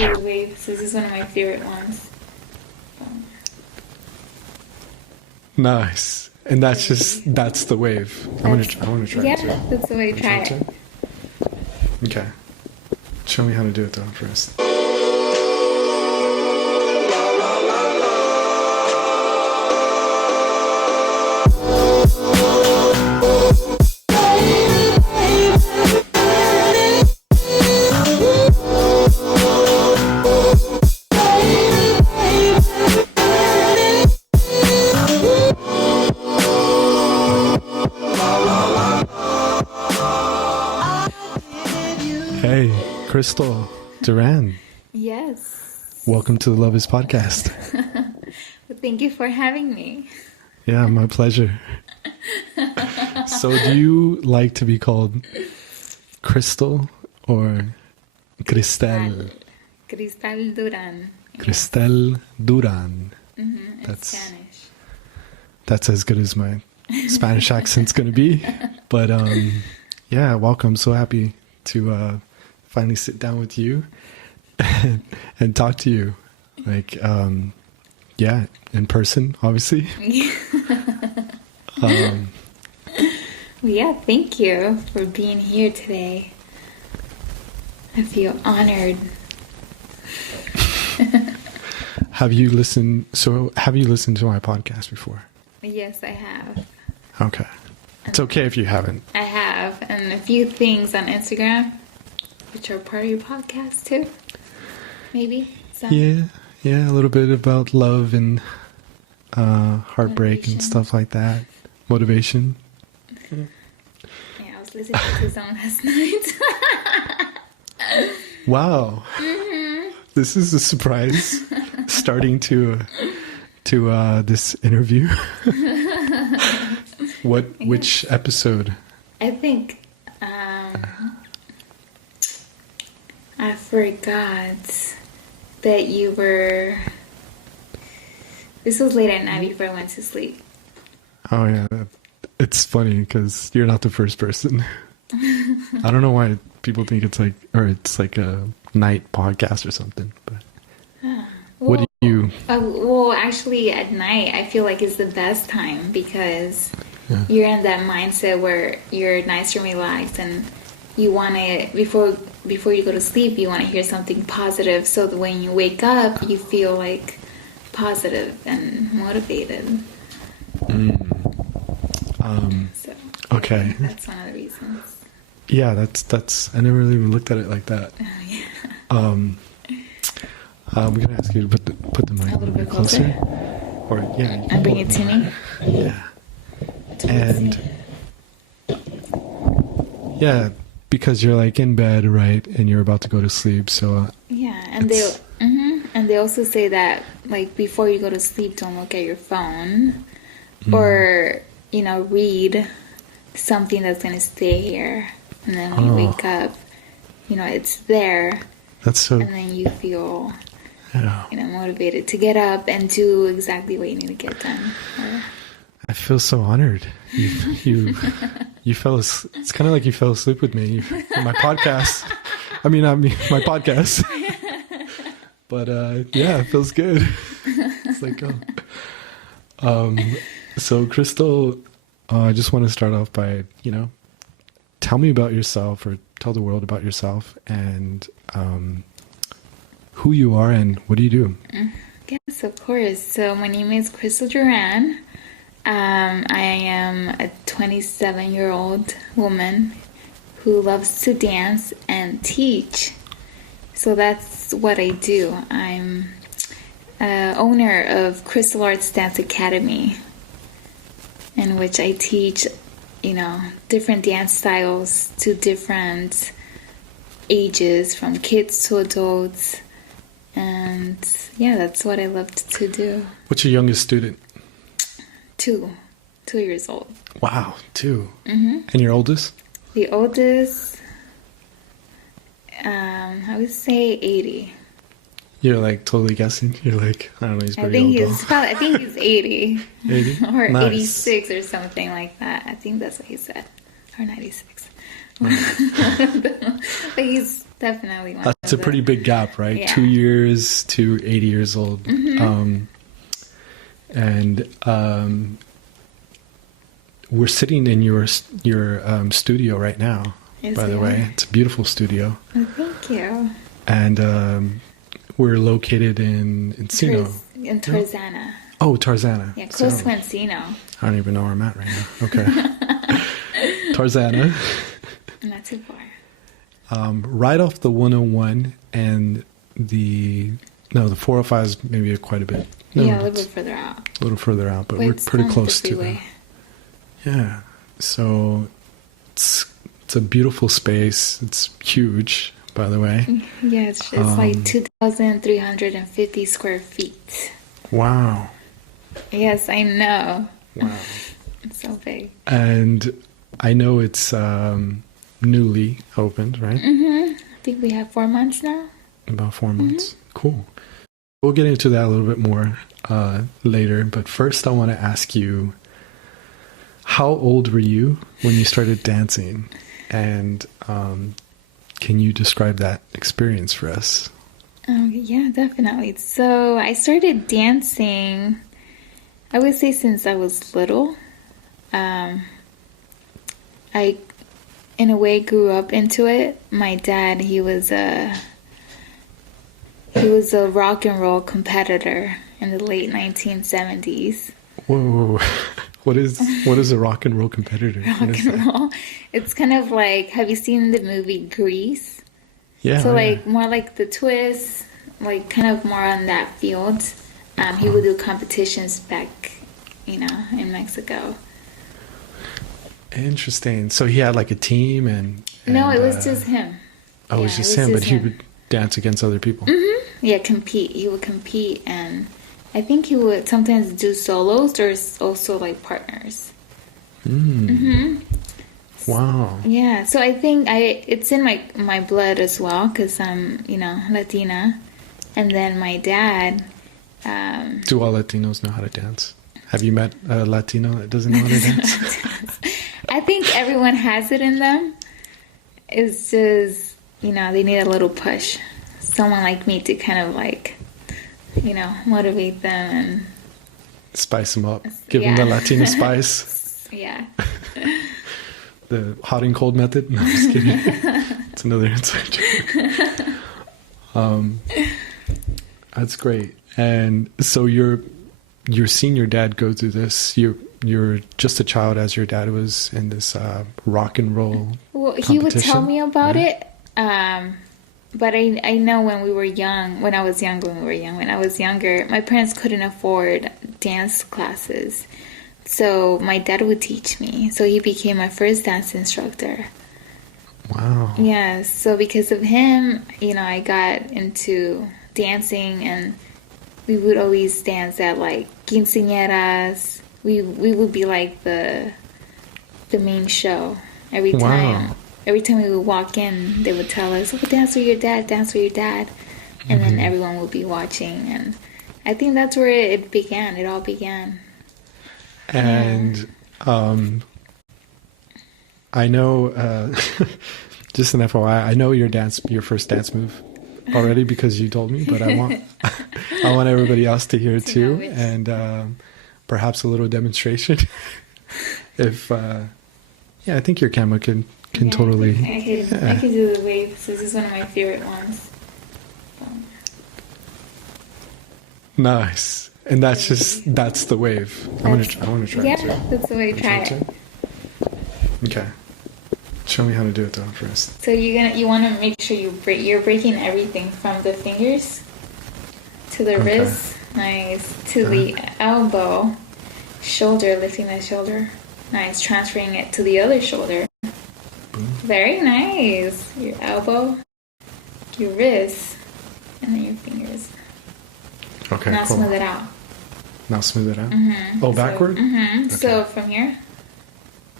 weird wave. So this is one of my favorite ones. Nice. And that's the wave. I want to try it too. Yeah, that's the way to try it. Okay. Show me how to do it though first. Hey, Crystal Duran. Yes. Welcome to the Love Is podcast. Well, thank you for having me. Yeah, my pleasure. So do you like to be called Crystal or Cristal? Crystal Duran. Crystal Duran. Mm-hmm, that's Spanish. That's as good as my Spanish accent's going to be. But yeah, welcome. So happy to finally sit down with you and talk to you. Like, yeah, in person, obviously. Well, yeah, thank you for being here today. I feel honored. Have you listened to my podcast before? Yes, I have. Okay. It's okay if you haven't. I have. And a few things on Instagram, which are part of your podcast too. Maybe? Yeah, a little bit about love and heartbreak and stuff like that. Motivation. Yeah, I was listening to some last night. Wow. Mm-hmm. This is a surprise starting to this interview. Which episode? I think I forgot that you were. This was late at night before I went to sleep. Oh yeah, it's funny because you're not the first person. I don't know why people think it's like a night podcast or something. But what do you? Well, actually, at night I feel like it's the best time because you're in that mindset where you're nice and relaxed, and you want to before you go to sleep, you want to hear something positive, so that when you wake up, you feel like positive and motivated. So, okay. That's one of the reasons. Yeah, that's. I never really even looked at it like that. Yeah. We're gonna ask you to put the mic A little bit closer. Or yeah. And bring it to me. Yeah. And yeah, because you're like in bed, right, and you're about to go to sleep. So yeah, and they also say that like before you go to sleep, don't look at your phone, or read something that's gonna stay here, and then when you wake up, it's there. That's so. And then you feel, motivated to get up and do exactly what you need to get done. I feel so honored. You fell. It's kind of like you fell asleep with me in my podcast. I mean, my podcast. But yeah, it feels good. It's like, so Crystal, I just want to start off by tell me about yourself, or tell the world about yourself, and who you are and what do you do. Yes, of course. So my name is Crystal Duran. I am a 27-year-old woman who loves to dance and teach. So that's what I do. I'm owner of CrystalArts Dance Academy, in which I teach, different dance styles to different ages, from kids to adults. And yeah, that's what I love to do. What's your youngest student? 2 years old. Wow, 2. Mm-hmm. And your oldest? The oldest, I would say 80. You're like totally guessing. You're like, I don't know, he's pretty old. I think he's 80. 80? Or Nice. 86 or something like that. I think that's what he said. Or 96. But Definitely one That's of a pretty big gap, right? Yeah. 2 years to 80 years old. We're sitting in your studio right now, Yes, by the we way. are. It's a beautiful studio. Oh, thank you. And we're located in Encino. In Tarzana. Oh, Tarzana. Yeah, close So, to Encino. I don't even know where I'm at right now. Okay. Tarzana. Not too far. Right off the 101 and the 405 is maybe quite a bit. No, Yeah, a little bit further out. A little further out, but But we're it's pretty on close the to freeway. it. Yeah. So it's a beautiful space. It's huge, by the way. Yeah, it's like 2,350 square feet. Wow. Yes, I know. Wow. It's so big. And I know it's newly opened, right? I think we have 4 months now. About 4 months. Cool. We'll get into that a little bit more later. But first, I want to ask you, how old were you when you started dancing? And can you describe that experience for us? Yeah, definitely. So I started dancing, I would say since I was little. I, in a way, grew up into it. My dad, he was a rock and roll competitor in the late 1970s. Whoa. What is a rock and roll competitor? Rock and roll. It's kind of like, have you seen the movie Grease? Yeah. So yeah. like more like the twist, like kind of more on that field. He would do competitions back, in Mexico. Interesting. So he had like a team and No, it was just him. Oh, it was just him, but he would dance against other people. Yeah, compete. He would compete, and I think he would sometimes do solos or also like partners. Wow. Yeah, so I think it's in my blood as well because I'm Latina, and then my dad. Do all Latinos know how to dance? Have you met a Latino that doesn't know how to dance? I think everyone has it in them. It's just they need a little push. Someone like me to kind of like, motivate them and Spice them up. Give them the Latina spice. Yeah. The hot and cold method? No, I'm just kidding. It's another inside joke. That's great. And so you're seeing your dad go through this. You're just a child as your dad was in this rock and roll Well, he would competition, tell me about right? it. But I know when we were young, when I was younger, my parents couldn't afford dance classes. So my dad would teach me. So he became my first dance instructor. Wow. Yeah, so because of him, I got into dancing, and we would always dance at like quinceañeras. We would be like the main show every time. Wow. Every time we would walk in, they would tell us, "Oh, dance with your dad, dance with your dad," and then everyone would be watching. And I think that's where it began. It all began. And I know, just an FYI, I know your first dance move already because you told me, but I want everybody else to hear it too, and perhaps a little demonstration. If I think your camera can totally. I could do the wave. So this is one of my favorite ones. Nice. And that's the wave. I want to try it too. Yeah, that's the way to try it. Okay. Show me how to do it though first. So you want to make sure you're breaking everything from the fingers to the wrist, nice, to the elbow, shoulder, lifting that shoulder, nice, transferring it to the other shoulder. Boom. Very nice. Your elbow, your wrist, and then your fingers. Okay, Now cool. smooth it out. Now smooth it out. Oh, backward? Okay. Okay. So from here,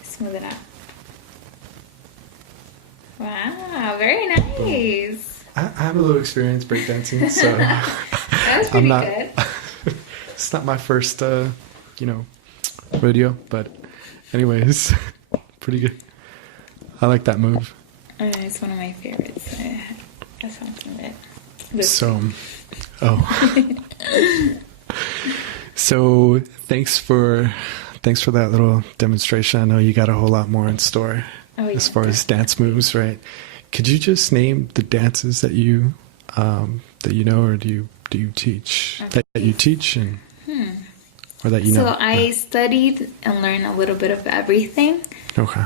smooth it out. Wow, very nice. I have a little experience breakdancing, so That was pretty good. It's not my first, rodeo, but anyways, pretty good. I like that move. It's one of my favorites. That's something that. So, so thanks for that little demonstration. I know you got a whole lot more in store as far as dance moves, right? Could you just name the dances that you know, or do you teach that you teach and or that you know? So I studied and learned a little bit of everything. Okay.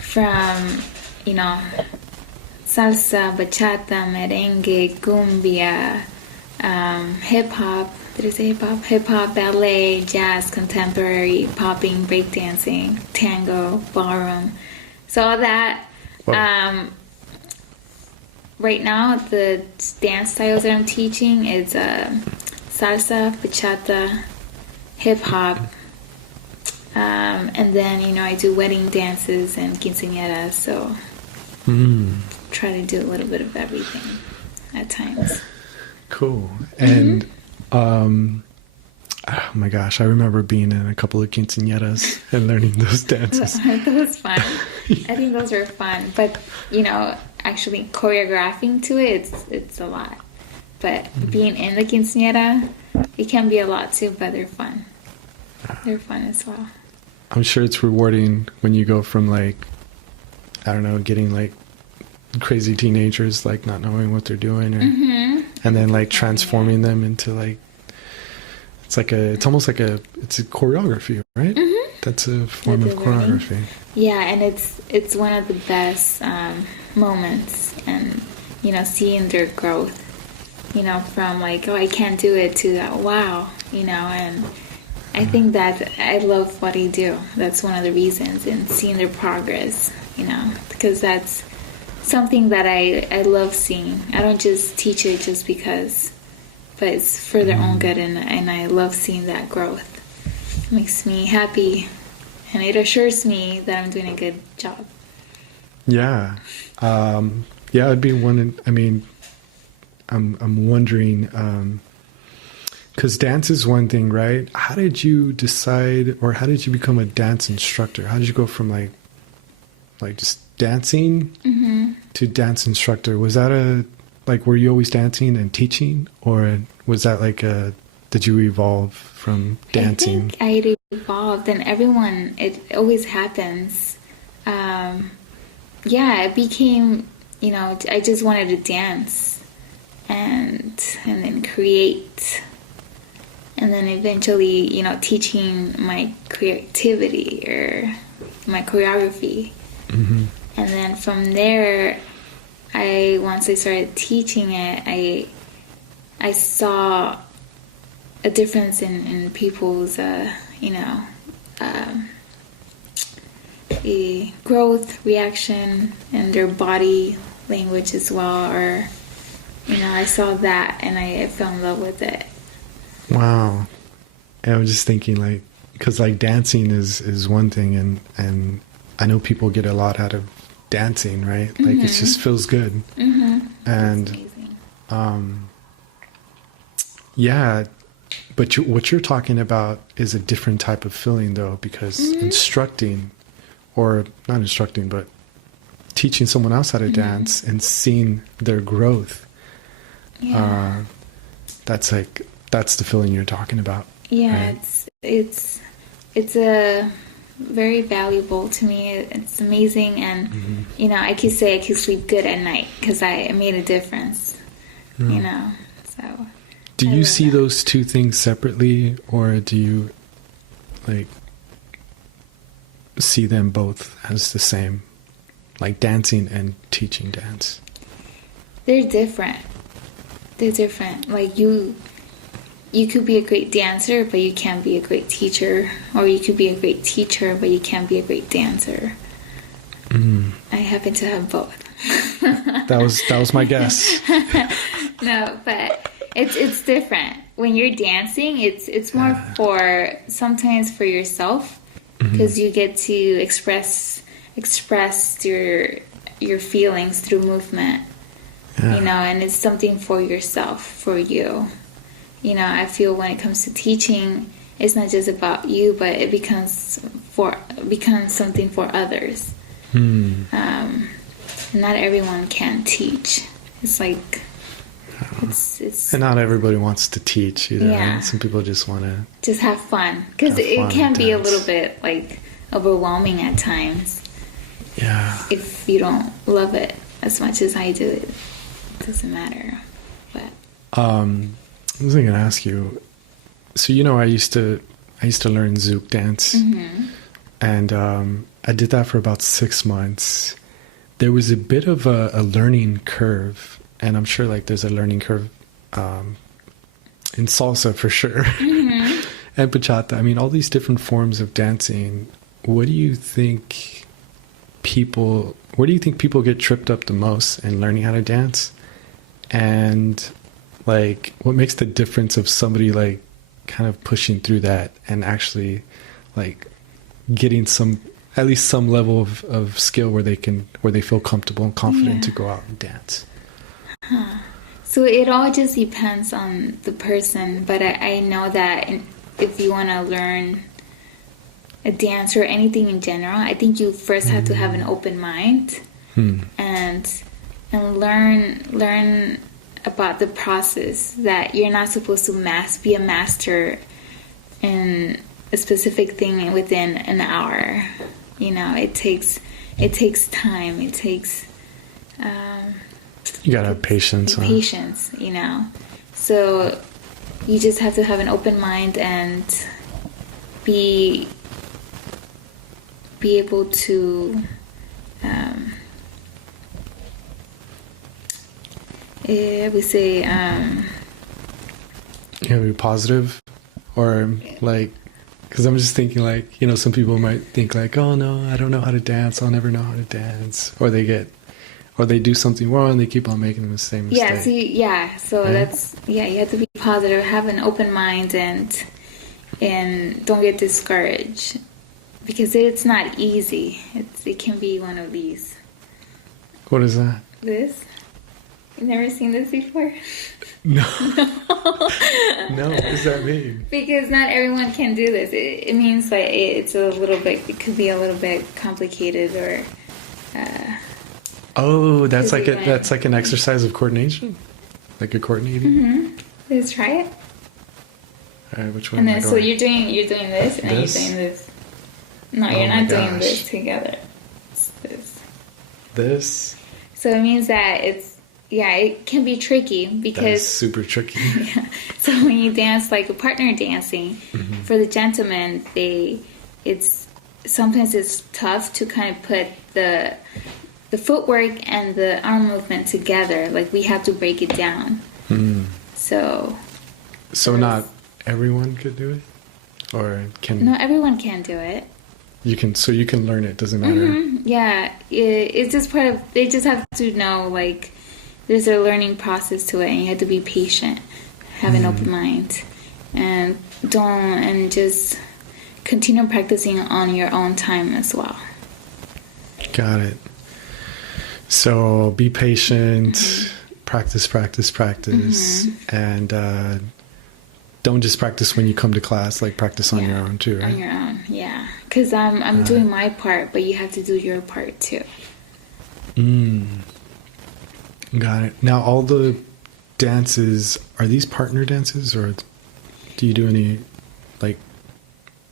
From salsa, bachata, merengue, cumbia, hip hop. Did I say hip hop? Hip hop, ballet, jazz, contemporary, popping, breakdancing, tango, ballroom. So all that. Wow. Right now, the dance styles that I'm teaching is salsa, bachata, hip hop, and then I do wedding dances and quinceañeras. So try to do a little bit of everything at times. Cool. And oh my gosh, I remember being in a couple of quinceañeras and learning those dances. That was fun. I think those are fun, but actually choreographing to it, it's a lot. But being in the quinceañera, it can be a lot too, but they're fun. They're fun as well. I'm sure it's rewarding when you go from getting crazy teenagers, not knowing what they're doing, and then transforming them into it's almost it's a choreography, right? That's a form of choreography. Yeah, and it's one of the best moments, and seeing their growth, from I can't do it to wow, and I think that I love what I do. That's one of the reasons, and seeing their progress, because that's something that I love seeing. I don't just teach it just because, but it's for their own good, and I love seeing that growth. It makes me happy, and it assures me that I'm doing a good job. Yeah. It'd be one. I mean, I'm wondering, because dance is one thing, right? How did you decide, or how did you become a dance instructor? How did you go from just dancing to dance instructor? Was that were you always dancing and teaching, or was that did you evolve from dancing? I think I evolved, and it always happens. It became, I just wanted to dance and then create, and then eventually, teaching my creativity or my choreography. And then from there, once I started teaching it, I saw a difference in people's, growth, reaction, and their body language as well. Or, I saw that, and I fell in love with it. Wow. And I was just thinking, because dancing is one thing, and I know people get a lot out of dancing, right? It just feels good. And but what you're talking about is a different type of feeling, though, because instructing, or not instructing, but teaching someone else how to dance and seeing their growth, that's the feeling you're talking about. Yeah, right? it's a very valuable to me. It's amazing, and I could say I could sleep good at night because I made a difference. So. Do you see those two things separately, or do you see them both as the same, dancing and teaching dance? They're different. You could be a great dancer, but you can't be a great teacher. Or you could be a great teacher, but you can't be a great dancer. I happen to have both. That was my guess. No, but it's different. When you're dancing, it's more sometimes for yourself, because you get to express your feelings through movement. And it's something for yourself, for you. I feel when it comes to teaching, it's not just about you, but it becomes something for others. not everyone can teach. It's like it's and not everybody wants to teach either. Yeah. Right? Some people just want to just have fun, because it can be a little bit like overwhelming at times. Yeah. If you don't love it as much as I do, it doesn't matter. But I was going to ask you. So I used to learn Zouk dance, and I did that for about 6 months. There was a bit of a learning curve, and I'm sure like there's a learning curve in salsa for sure, and bachata. I mean, all these different forms of dancing. Where do you think people get tripped up the most in learning how to dance? And like, what makes the difference of somebody like kind of pushing through that and actually like getting at least some level of skill where they feel comfortable and confident to go out and dance? So it all just depends on the person, but I know that if you want to learn a dance or anything in general, I think you first have to have an open mind and learn about the process, that you're not supposed to be a master in a specific thing within an hour. It takes time. It takes you gotta have patience. Patience, So you just have to have an open mind and be able to I would say you gotta be positive, or like, because I'm just thinking like, some people might think like, oh no, I don't know how to dance, I'll never know how to dance, or they do something wrong and they keep on making the same mistake. So right? You have to be positive, have an open mind, and don't get discouraged, because it's not easy. It can be one of these. What is that? This? You've never seen this before? No. No, what does that mean? Because not everyone can do this. It means like it could be a little bit complicated, or oh, that's like an exercise of coordination? Like a coordinating? Let's try it. All right, which one? And then so you're doing this, and this? you're doing this. No, you're not doing this together. It's this. This? So it means that it can be tricky, because that is super tricky. Yeah. So when you dance like a partner dancing, for the gentlemen, sometimes it's tough to kind of put the footwork and the arm movement together. Like, we have to break it down. So not everyone could do it, or can? No, everyone can do it. You can learn it. Doesn't matter. Yeah, it's just part of. They just have to know, like, there's a learning process to it, and you have to be patient, have an open mind, and just continue practicing on your own time as well. Got it. So be patient, practice, and don't just practice when you come to class. Like, practice on your own too, right? On your own, yeah. Because I'm doing my part, but you have to do your part too. Got it. Now, all the dances, are these partner dances, or do you do any like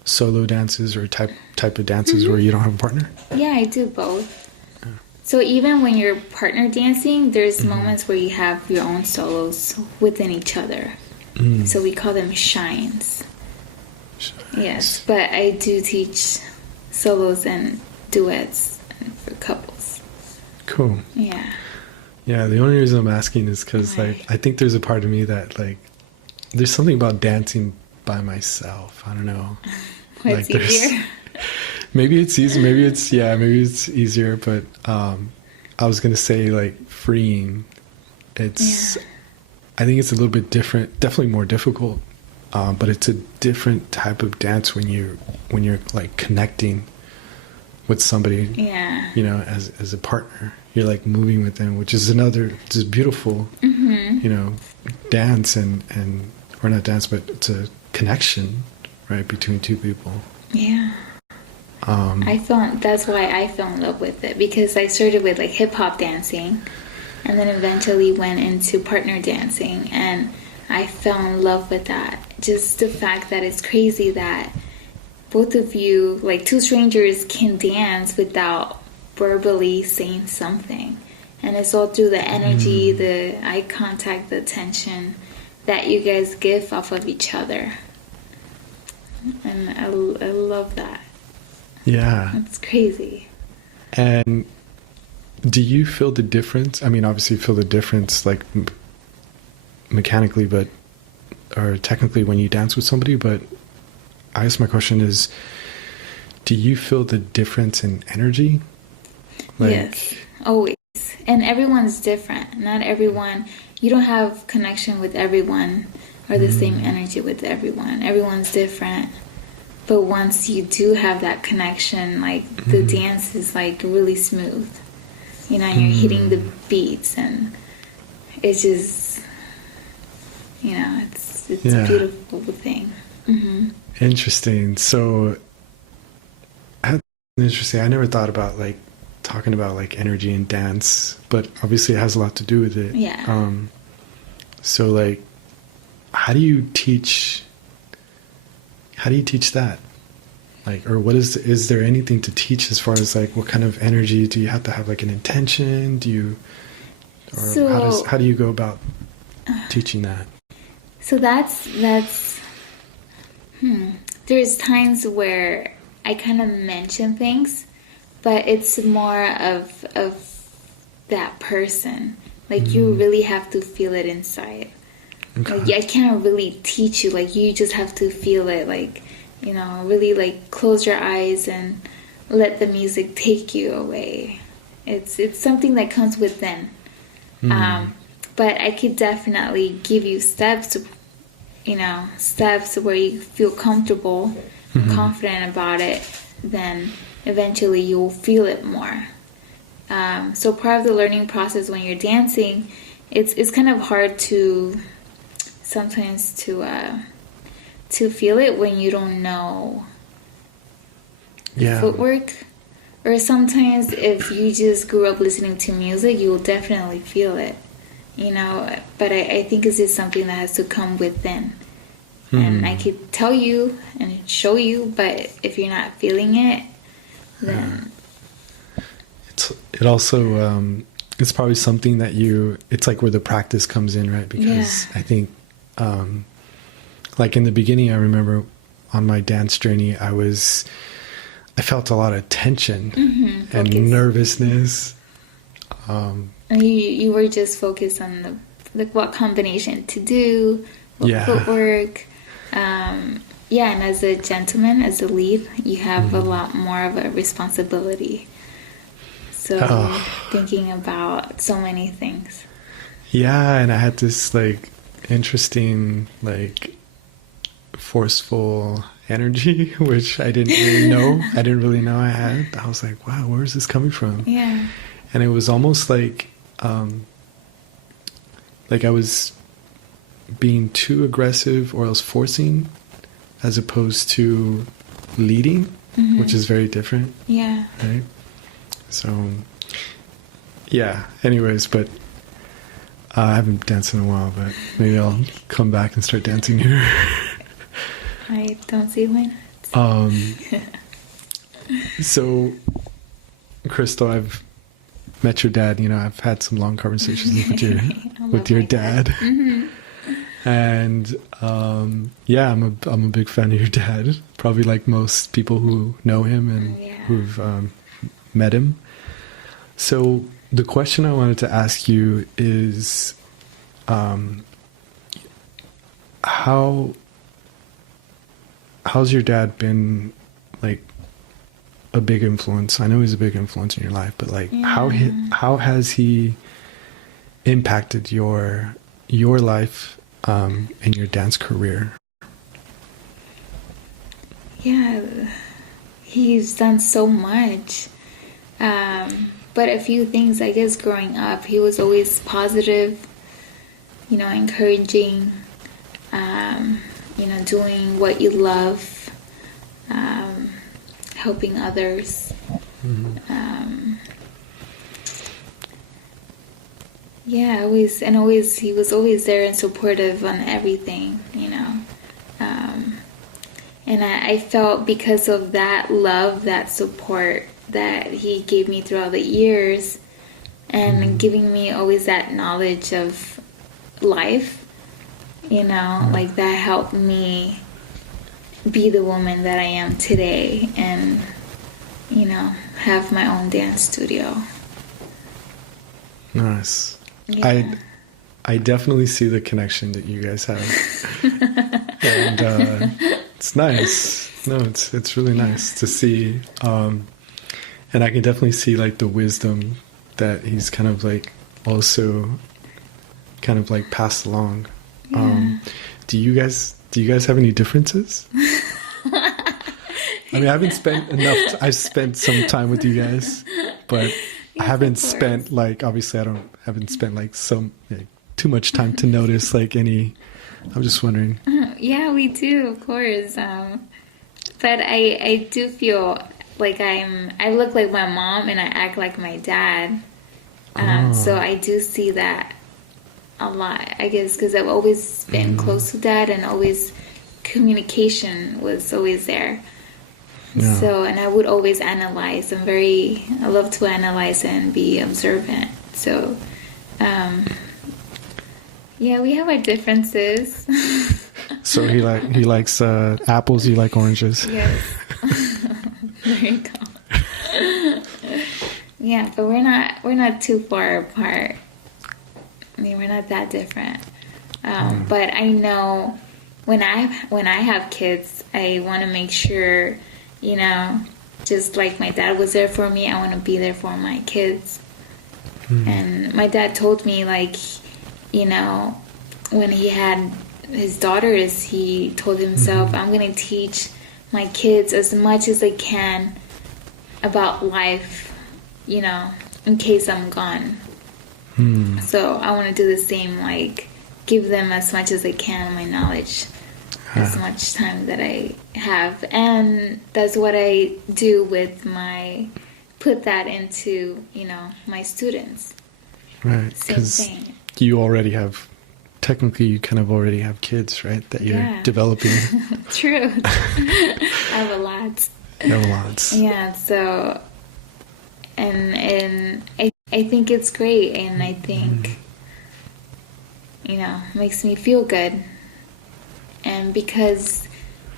solo dances or type of dances where you don't have a partner? Yeah, I do both. So even when you're partner dancing, there's moments where you have your own solos within each other. So we call them shines. Yes, but I do teach solos and duets for couples. Cool. Yeah. Yeah, the only reason I'm asking is because like, I think there's a part of me that like, there's something about dancing by myself. I don't know. What's like, easier? Maybe it's easy. Maybe it's easier. But I was gonna say like freeing. I think it's a little bit different. Definitely more difficult. But it's a different type of dance when you're like connecting with somebody. Yeah. As a partner, you're like moving with them, which is just beautiful. Dance or not dance, but it's a connection, right, between two people. Yeah. That's why I fell in love with it, because I started with like hip hop dancing and then eventually went into partner dancing, and I fell in love with that. Just the fact that it's crazy that both of you, like two strangers, can dance without verbally saying something. And it's all through the energy, the eye contact, the attention that you guys give off of each other. And I love that. Yeah. It's crazy. And do you feel the difference? I mean, obviously you feel the difference, like mechanically, or technically when you dance with somebody, but I guess my question is, do you feel the difference in energy? Yes, always. And everyone's different. Not everyone, you don't have connection with everyone or the same energy with everyone. Everyone's different. But once you do have that connection, like the dance is like really smooth. You know, you're hitting the beats, and it's just, you know, it's a beautiful thing. Mm-hmm. Interesting. So, interesting. I never thought about like talking about like energy and dance, but obviously it has a lot to do with it. Yeah. So like, how do you teach that? Like, or what is there anything to teach as far as like, what kind of energy do you have to have, like an intention? How do you go about teaching that? So there's times where I kind of mention things, but it's more of that person. Like you really have to feel it inside. Okay. Like I can't really teach you. Like you just have to feel it. Like, you know, really like close your eyes and let the music take you away. It's something that comes within. But I could definitely give you steps where you feel comfortable and confident about it. Then eventually you'll feel it more. So part of the learning process when you're dancing, it's kind of hard to sometimes to feel it when you don't know footwork. Or sometimes if you just grew up listening to music, you will definitely feel it, you know. But I think it's just something that has to come within. And I could tell you and show you, but if you're not feeling it, then... It also, it's probably something that it's like where the practice comes in, right? Because I think, like in the beginning, I remember on my dance journey, I felt a lot of tension and nervousness. You were just focused on what combination to do, what footwork. And as a gentleman, as a lead, you have a lot more of a responsibility. So thinking about so many things. Yeah, and I had this like interesting, like forceful energy, which I didn't really know. I didn't really know I had. I was like, wow, where is this coming from? Yeah. And it was almost like I was being too aggressive, or else forcing, as opposed to leading, which is very different. Yeah. Right? So, yeah. Anyways, but I haven't danced in a while, but maybe I'll come back and start dancing here. I don't see why not. So, Crystal, I've met your dad. You know, I've had some long conversations with your dad. And I'm a big fan of your dad. Probably like most people who know him and who've met him. So the question I wanted to ask you is, how's your dad been like a big influence? I know he's a big influence in your life, but like how has he impacted your life and your dance career? Yeah, he's done so much. But a few things, I guess, growing up, he was always positive, you know, encouraging, doing what you love, helping others. Yeah, always he was always there and supportive on everything, you know. And I felt because of that love, that support that he gave me throughout the years, and giving me always that knowledge of life, you know, like that helped me be the woman that I am today, and, you know, have my own dance studio. Nice. Yeah. I definitely see the connection that you guys have. And it's nice. No, it's really nice to see. And I can definitely see like the wisdom that he's kind of like also kind of like passed along. Yeah. Do you guys have any differences? I mean, I've spent some time with you guys, but I haven't spent like, obviously haven't spent like too much time to notice like any. I'm just wondering. Yeah, we do, of course. But I do feel like I look like my mom and I act like my dad. So I do see that a lot, I guess, because I've always been close to Dad, and always communication was always there. Yeah. So, and I would always analyze. I love to analyze and be observant. So, yeah, we have our differences. So he likes apples. You like oranges. Yes. There you go. Yeah, but we're not too far apart. I mean, we're not that different. But I know when I have kids, I want to make sure, you know, just like my dad was there for me, I want to be there for my kids. And my dad told me, like, you know, when he had his daughters, he told himself, I'm going to teach my kids as much as I can about life, you know, in case I'm gone. So I want to do the same, like give them as much as I can, my knowledge, as much time that I have. And that's what I do with put that into, you know, my students. Right. Same thing. You already have, technically you kind of already have kids, right? That you're developing. True. I have a lot. You have a lot. Yeah, so, and I think it's great, and I think, you know, makes me feel good. And because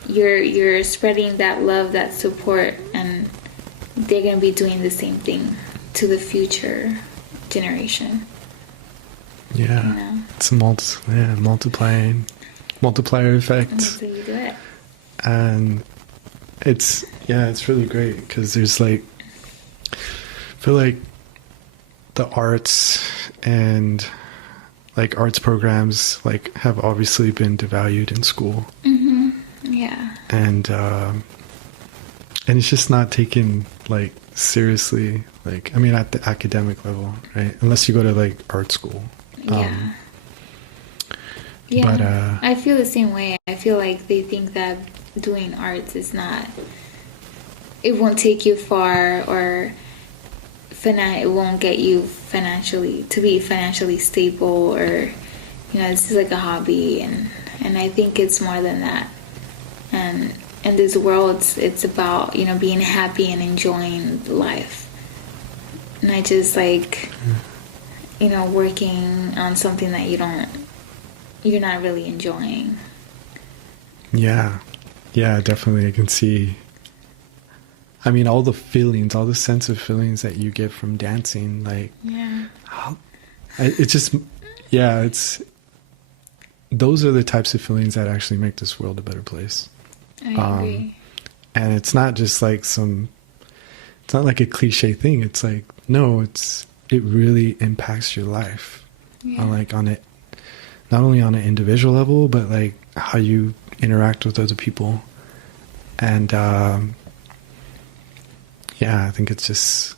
you're spreading that love, that support, and they're going to be doing the same thing to the future generation. Yeah. You know? It's a multiplier effect. And that's how you do it. And it's really great because there's like, I feel like the arts and like arts programs like have obviously been devalued in school. Yeah. And it's just not taken like seriously, like, I mean, at the academic level, right? Unless you go to like art school. Yeah. But I feel the same way. I feel like they think that doing arts is not, it won't take you far, or it won't get you to be financially stable, or, you know, this is like a hobby, and I think it's more than that. And in this world, it's about, you know, being happy and enjoying life, not just like, you know, working on something that you're not really enjoying. Yeah, definitely. I can see. I mean, all the sense of feelings that you get from dancing, like, those are the types of feelings that actually make this world a better place. I agree. And it's not just like it's not like a cliche thing. It's like, no, it really impacts your life. On it, not only on an individual level, but like how you interact with other people. And, I think it's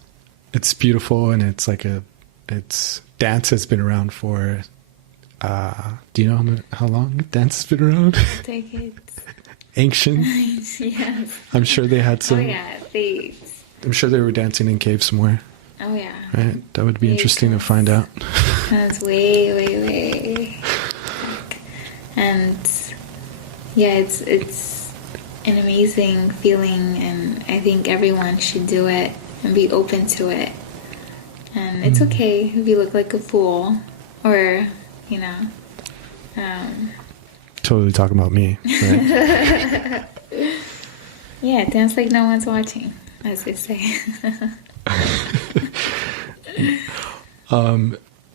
beautiful, and it's like dance has been around for, do you know how long dance has been around? Decades. ancient. Yes. I'm sure they had some. Oh yeah, I'm sure they were dancing in caves somewhere. Oh yeah. Right. That would be interesting to find out. That's way back. And yeah, it's an amazing feeling, and I think everyone should do it and be open to it. And it's okay if you look like a fool, or you know. Totally talking about me. Right? Yeah, dance like no one's watching, as they say.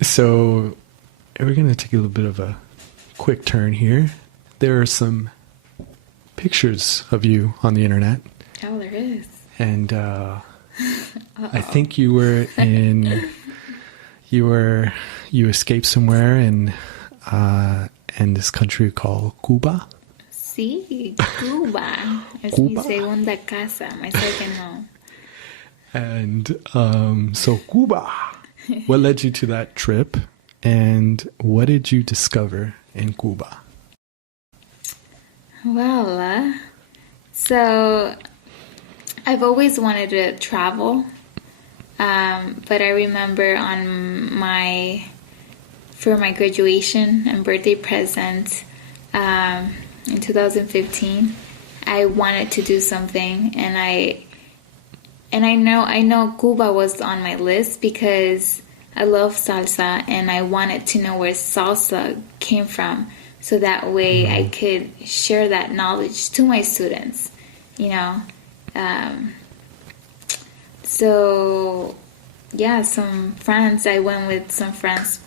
So we're going to take a little bit of a quick turn here. There are some pictures of you on the internet. Oh, there is. And I think you were you escaped somewhere in this country called Cuba. Sí, Cuba. Es Cuba. mi segunda casa, my second home. And so Cuba. What led you to that trip, and what did you discover in Cuba? Well, so I've always wanted to travel, but I remember for my graduation and birthday present in 2015, I wanted to do something, and I know Cuba was on my list because I love salsa, and I wanted to know where salsa came from, so that way I could share that knowledge to my students, you know. So yeah, I went with some friends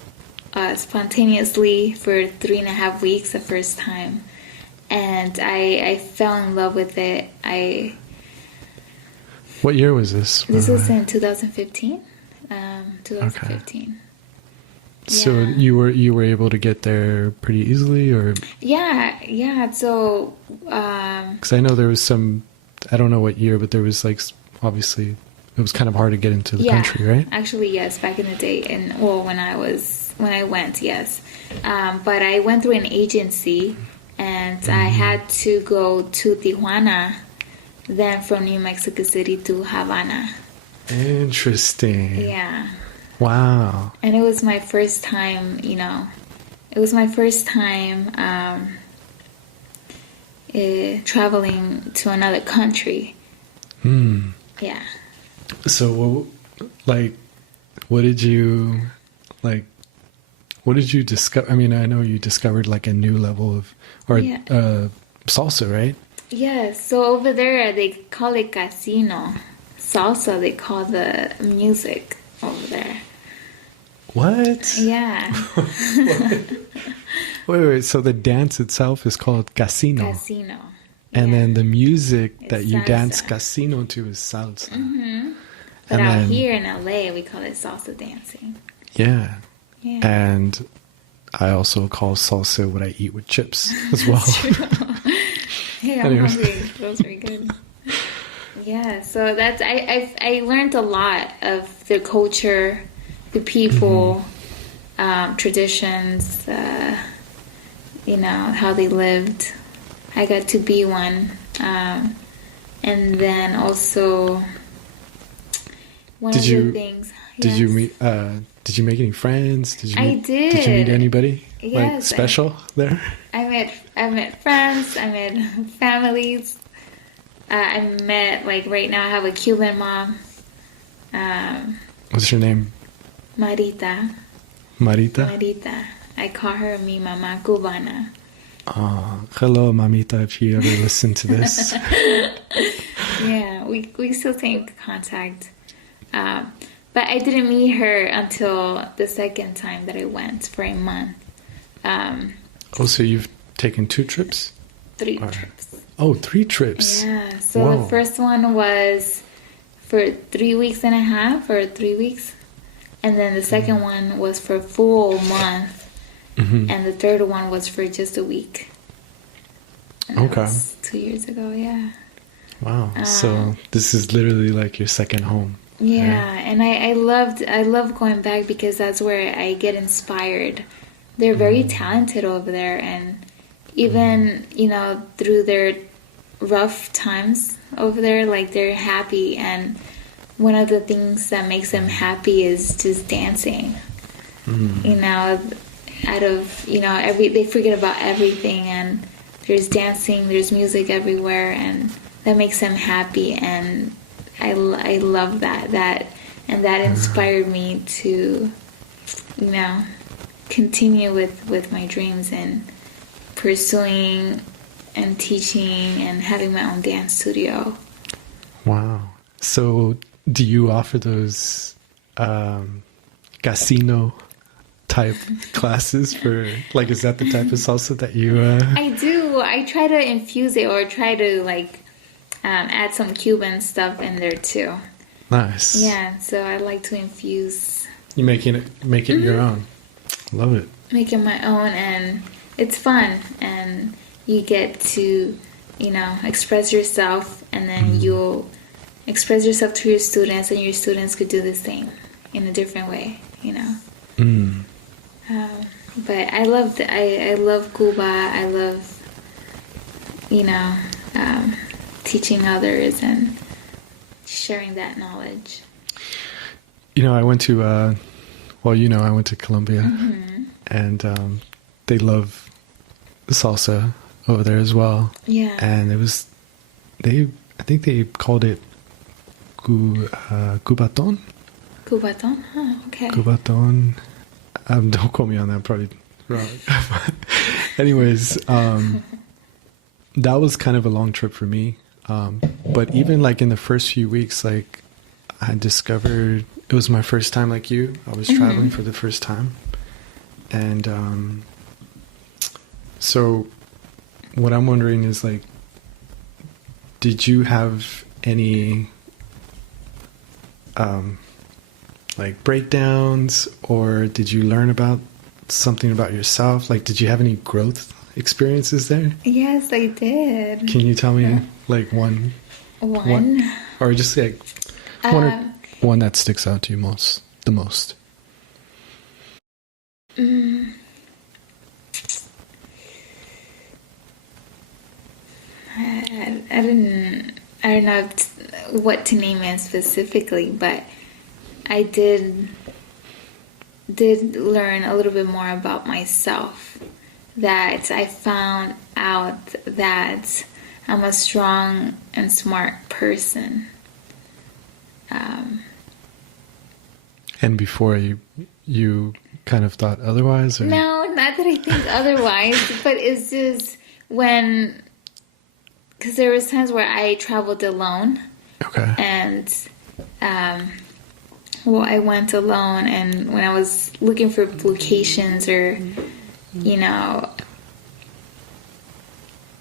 spontaneously for 3.5 weeks the first time, and I fell in love with it. What year was this? This was in 2015. 2015. Okay. So you were able to get there pretty easily, or? Yeah. So, because I know there was some, I don't know what year, but there was like, obviously, it was kind of hard to get into the country, right? Actually, yes, back in the day, and when I went, yes, but I went through an agency, and I had to go to Tijuana, then from New Mexico City to Havana. Interesting. Yeah. Wow. And it was my first time, you know. It was my first time traveling to another country. Yeah. So, what did you discover? I mean, I know you discovered like a new level of, salsa, right? Yeah, so over there they call it casino. Salsa, they call the music over there. What? Yeah. Wait. So the dance itself is called casino. Casino. And Yeah. then the music It's that you salsa. dance casino to is salsa. But And out then- here in LA, we call it salsa dancing. Yeah. Yeah. And I also call salsa what I eat with chips as well. Hey, I'm Anyways. hungry. Those are good. Yeah, so that's I learned a lot of the culture, the people, traditions, you know, how they lived. I got to be one, and then also one Did of you- the things. Did you Yes. meet? Did you make any friends? Did you? I Did you meet did. anybody like Yes, special there? I met friends. I met families. I met, like, right now I have a Cuban mom. What's your name? Marita. Marita. Marita. I call her mi mamá cubana. Hello, mamita. If you ever listen to this, Yeah, we still stay in contact. But I didn't meet her until the second time that I went for a month. so you've taken 2 trips? 3 Alright. trips. Oh, 3 trips. Yeah, so Whoa. the first one was for 3 weeks and a half, or 3 weeks. And then the second one was for a full month. And the third one was for just a week. And that Okay. was 2 years ago, yeah. Wow. So this is literally like your second home. Yeah, and I love going back because that's where I get inspired. They're very talented over there, and even, you know, through their rough times over there. Like, they're happy, and one of the things that makes them happy is just dancing. You know, out of, you know, they forget about everything, and there's dancing, there's music everywhere, and that makes them happy. And I love that and that inspired me to, you know, continue with my dreams and pursuing and teaching and having my own dance studio. Wow. So do you offer those casino type classes for, like, is that the type of salsa that you I do. I try to infuse it, or try to, like, add some Cuban stuff in there too. Nice. Yeah, so I like to infuse. You make it your own. Love it. Make it my own, and it's fun, and you get to, you know, express yourself, and then you'll express yourself to your students, and your students could do the same in a different way, you know. But I love Cuba. I love, you know, teaching others and sharing that knowledge. You know, I went to I went to Colombia, and they love salsa over there as well. Yeah. And it was, I think they called it cubaton. Cubaton? Huh, okay. Cubaton. Don't quote me on that, probably wrong. Anyways, that was kind of a long trip for me. But even like in the first few weeks, like, I discovered it was my first time, like you. I was traveling for the first time. And so what I'm wondering is, like, did you have any like breakdowns, or did you learn about something about yourself? Like, did you have any growth experiences there? Yes, I did. Can you tell me like one, or just like one that sticks out to you the most? I don't know what to name it specifically, but I did learn a little bit more about myself. That I found out that I'm a strong and smart person. And before you kind of thought otherwise? Or? No, not that I think otherwise, but it's just because there was times where I traveled alone. Okay. And, I went alone, and when I was looking for locations, or, you know,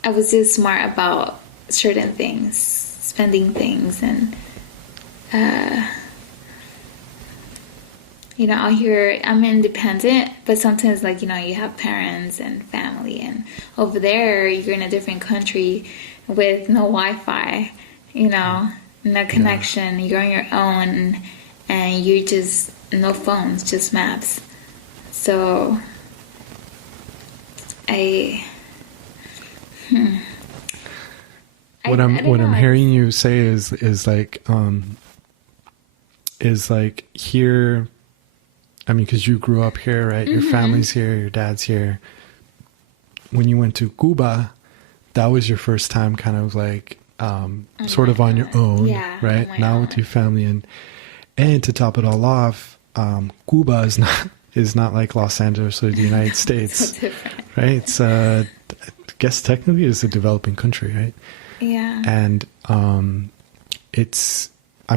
I was just smart about certain things, spending things, and, you know, out here, I'm independent, but sometimes, like, you know, you have parents and family, and over there, you're in a different country with no Wi-Fi, you know, no connection, you're on your own, and you just, no phones, just maps. So, what I'm hearing you say is like here, I mean, because you grew up here, right? Your family's here, your dad's here. When you went to Cuba, that was your first time kind of like sort of on your own, right? Now with your family, and to top it all off, Cuba is not like Los Angeles or the United States, so right? It's I guess technically it's a developing country, right? Yeah. And I'm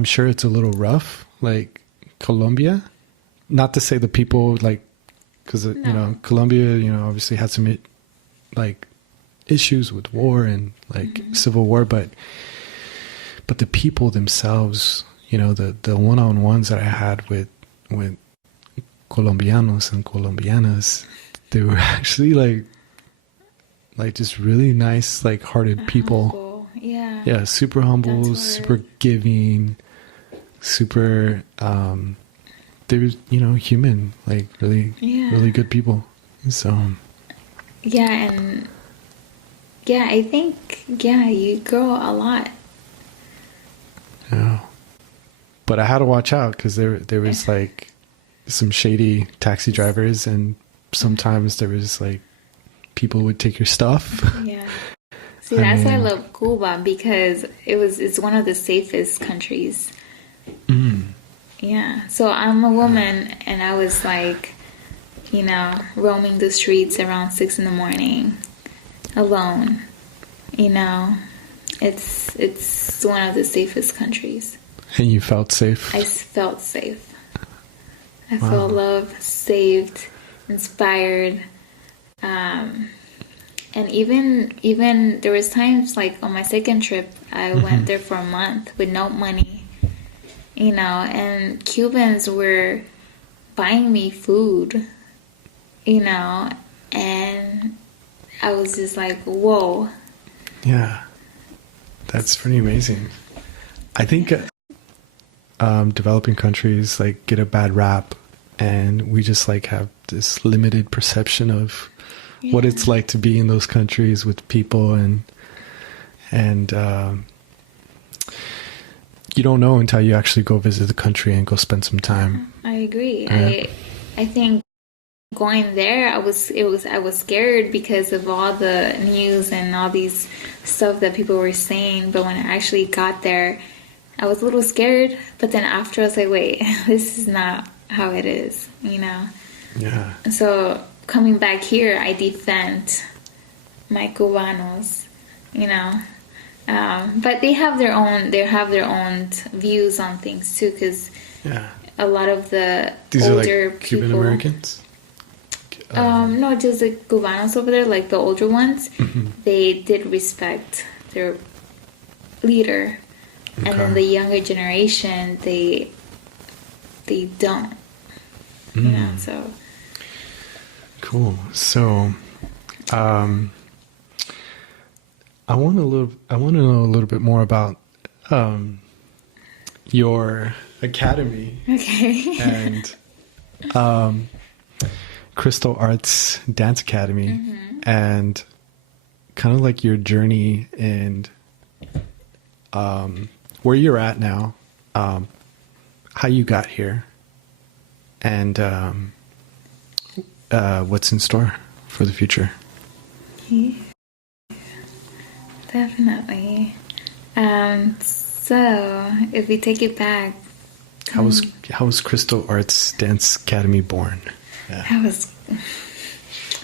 sure it's a little rough, like Colombia. Not to say the people, like, because you know, Colombia, you know, obviously had some like issues with war and like civil war, but the people themselves, you know, the one-on-ones that I had with Colombianos and Colombianas, they were actually like just really nice, like hearted people. Humble. Yeah, super humble, super giving, super they were, you know, human, like really good people. So yeah, and yeah, I think, yeah, you grow a lot. Yeah. But I had to watch out because there was like some shady taxi drivers, and sometimes there was like people would take your stuff. Yeah. See, that's why I love Cuba, because it's one of the safest countries. Yeah. So I'm a woman, and I was like, roaming the streets around 6 a.m. alone. It's one of the safest countries. And you felt safe? I felt safe. I felt loved, saved, inspired. And even there was times like on my second trip, I went there for a month with no money, and Cubans were buying me food, and I was just like, whoa. Yeah, that's pretty amazing. I think developing countries like get a bad rap, and we just like have this limited perception of what it's like to be in those countries with people, and you don't know until you actually go visit the country and go spend some time. I agree. I think going there, I was scared because of all the news and all these stuff that people were saying. But when I actually got there, I was a little scared. But then after, I was like, wait, this is not how it is, Yeah. And so coming back here, I defend my Cubanos, but they have their own views on things too, because a lot of the older like Cuban Americans. No, just the Cubanos over there, like the older ones, they did respect their leader, and then the younger generation, they don't, so. Cool. So, I want to know a little bit more about your academy. Okay. And CrystalArts Dance Academy, and kind of like your journey and where you're at now, how you got here, and what's in store for the future. Okay. Definitely. So if we take it back, how was CrystalArts Dance Academy born?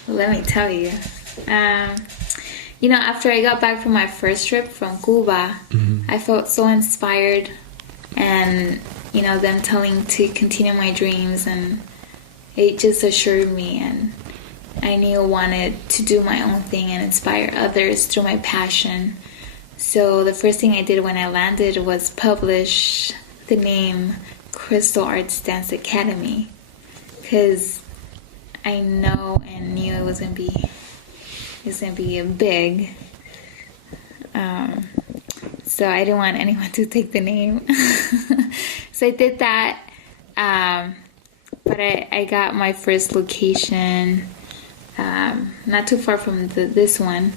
Let me tell you. After I got back from my first trip from Cuba, I felt so inspired, and them telling to continue my dreams, and it just assured me, and I knew I wanted to do my own thing and inspire others through my passion. So the first thing I did when I landed was publish the name CrystalArts Dance Academy, because I know and knew it was gonna be big. So I didn't want anyone to take the name. So I did that. But I got my first location not too far from this one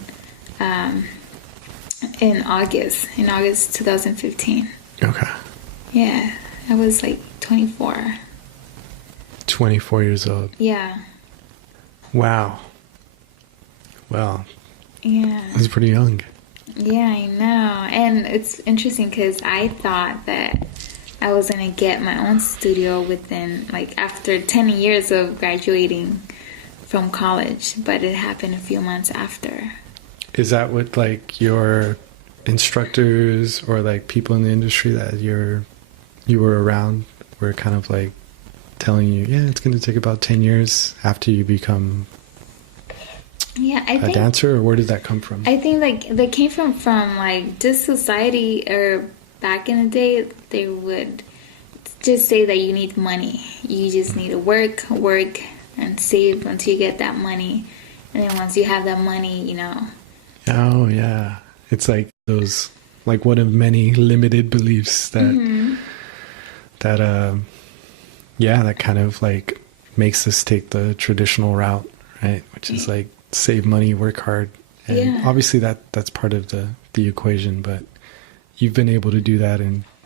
in August 2015. Okay. Yeah, I was like 24. 24 years old. Yeah. Wow. Well. Yeah. That's pretty young. Yeah, I know. And it's interesting because I thought that I was going to get my own studio within, like, after 10 years of graduating from college, but it happened a few months after. Is that what, like, your instructors or, like, people in the industry that you were around were kind of, like, telling you, yeah, it's going to take about 10 years after you become a dancer, or where did that come from? I think, like, they came from like, just society, or back in the day, they would just say that you need money. You just need to work, and save until you get that money. And then once you have that money, Oh, yeah. It's like those, like, one of many limited beliefs that, that kind of, like, makes us take the traditional route, right? Which is, like, save money, work hard, And obviously that's part of the equation, but you've been able to do that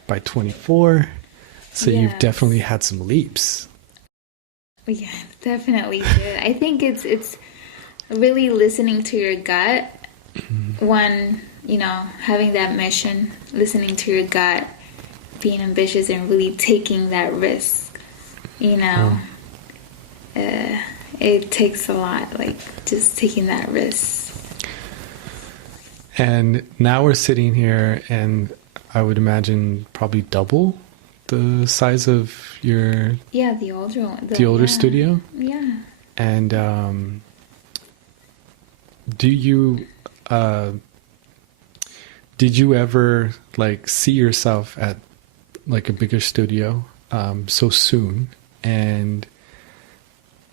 by 24. So you've definitely had some leaps. Yeah, definitely did. I think it's really listening to your gut. One, having that mission, listening to your gut, being ambitious and really taking that risk. It takes a lot, like just taking that risk. And now we're sitting here, and I would imagine probably double the size of your the older one, the older studio. Yeah. And did you ever like see yourself at like a bigger studio so soon? And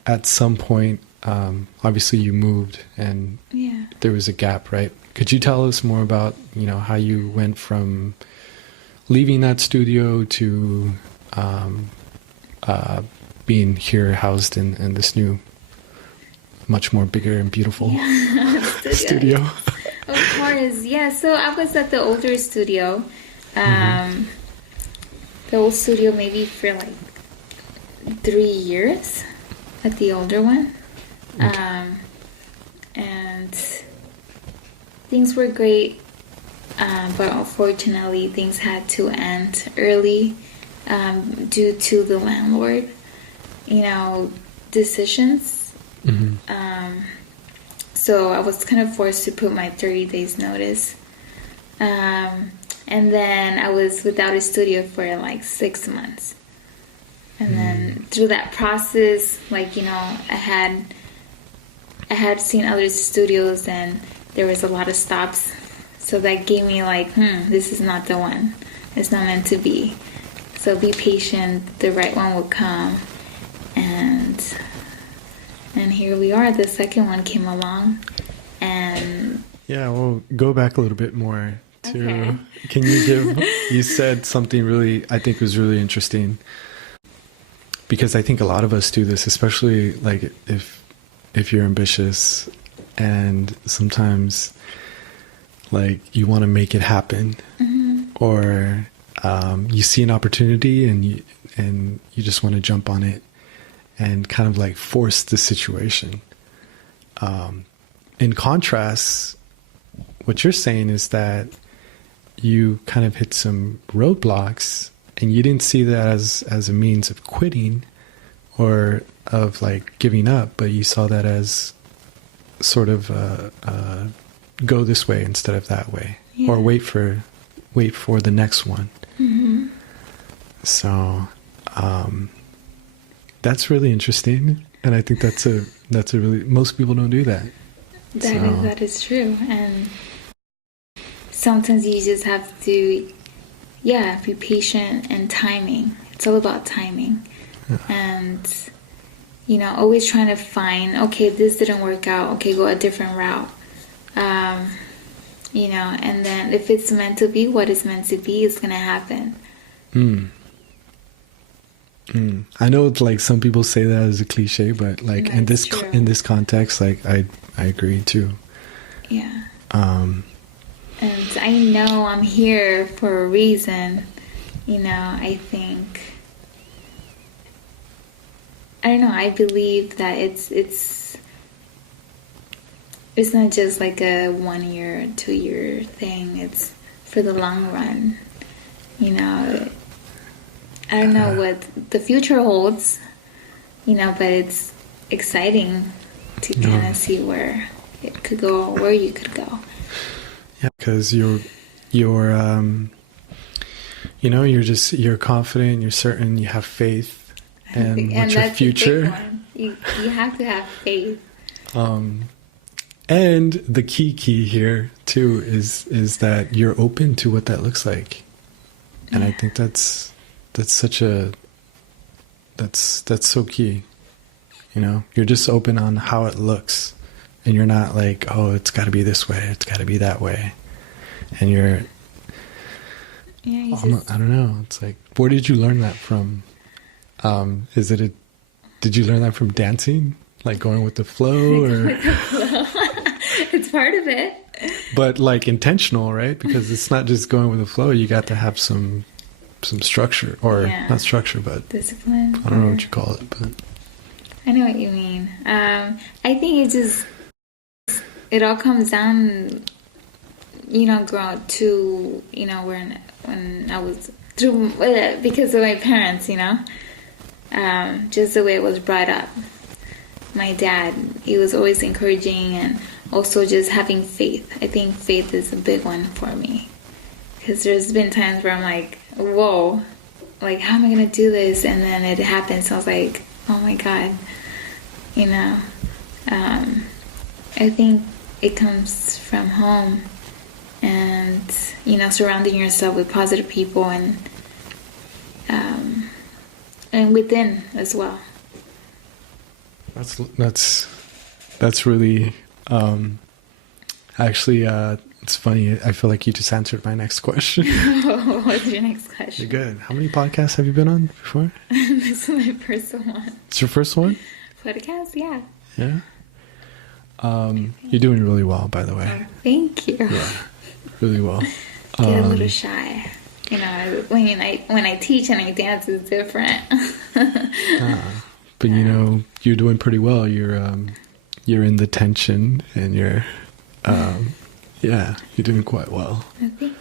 at some point, obviously you moved, and there was a gap, right? Could you tell us more about how you went from leaving that studio to being here housed in this new, much more bigger and beautiful studio? Of course, yeah. So I was at the older studio, the old studio maybe for like 3 years at the older one. Okay. And things were great, but unfortunately things had to end early due to the landlord, decisions. So I was kind of forced to put my 30 days notice. And then I was without a studio for like 6 months. And then through that process, like, I had seen other studios and there was a lot of stops. So that gave me like, this is not the one. It's not meant to be. So be patient. The right one will come. And here we are. The second one came along. And yeah, we'll go back a little bit more to, okay. Can you you said something really, I think was really interesting. Because I think a lot of us do this, especially like if you're ambitious, and sometimes like you want to make it happen, or you see an opportunity and you just want to jump on it and kind of like force the situation. In contrast, what you're saying is that you kind of hit some roadblocks, and you didn't see that as a means of quitting or of like giving up, but you saw that as sort of go this way instead of that way, or wait for the next one. So that's really interesting, and I think that's a really, most people don't do that. That is true. And sometimes you just have to be patient and timing. It's all about timing. And always trying to find, okay, this didn't work out, okay, go a different route. And then if it's meant to be, what is meant to be is going to happen. I know it's like some people say that as a cliche, but like in this context, like I agree too. Yeah. And I know I'm here for a reason. I think, I don't know, I believe that it's not just like a 1 year, 2 year thing. It's for the long run. I don't know what the future holds, but it's exciting to kind of see where it could go, where you could go. Yeah, because you're confident, you're certain, you have faith, and what's your future. You have to have faith. And the key here too is that you're open to what that looks like, and I think that's so key. You're just open on how it looks, and you're not like, oh, it's got to be this way, it's got to be that way, and you're. I don't know. It's like, where did you learn that from? Did you learn that from dancing? Like going with the flow, or? It's It's part of it. But like intentional, right? Because it's not just going with the flow. You got to have some structure, or not structure, but discipline. I don't know what you call it, but I know what you mean. I think it all comes down, growing to, when I was through, because of my parents, just the way it was brought up. My dad, he was always encouraging, and also just having faith. I think faith is a big one for me, because there's been times where I'm like, whoa, like, how am I going to do this? And then it happens. So I was like, oh my God, I think it comes from home, and, surrounding yourself with positive people, and within as well. That's really actually it's funny. I feel like you just answered my next question. What's your next question? You're good. How many podcasts have you been on before? This is my first one. It's your first one? Podcast, yeah. Yeah. You're doing really well, by the way. Oh, thank you. Yeah, really well. Get a little shy. When I teach and I dance, it's different. But you're doing pretty well. You're in the tension, and you're doing quite well. Oh, thank you.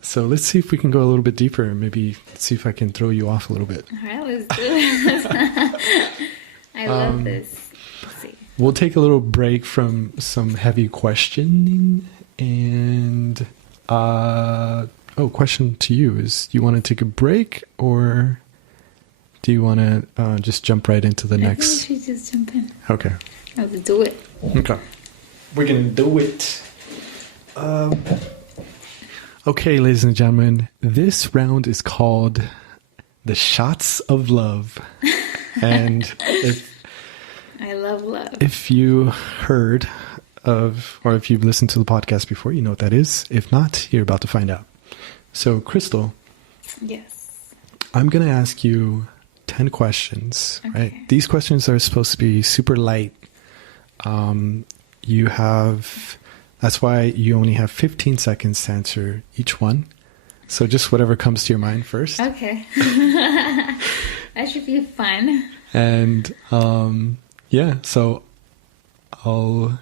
So let's see if we can go a little bit deeper, and maybe see if I can throw you off a little bit. All right, let's do it. I love this. Let's see. We'll take a little break from some heavy questioning, and question to you is: do you want to take a break, or do you want to just jump right into the next? I think we should just jump in. Okay. Let's do it. Okay. We're gonna do it. Okay, ladies and gentlemen, this round is called the Shots of Love. And I love love. If you heard of, or if you've listened to the podcast before, you know what that is. If not, you're about to find out. So, Crystal. Yes. I'm going to ask you 10 questions, okay. Right? These questions are supposed to be super light. That's why you only have 15 seconds to answer each one. So just whatever comes to your mind first. Okay. That should be fun. And so I'll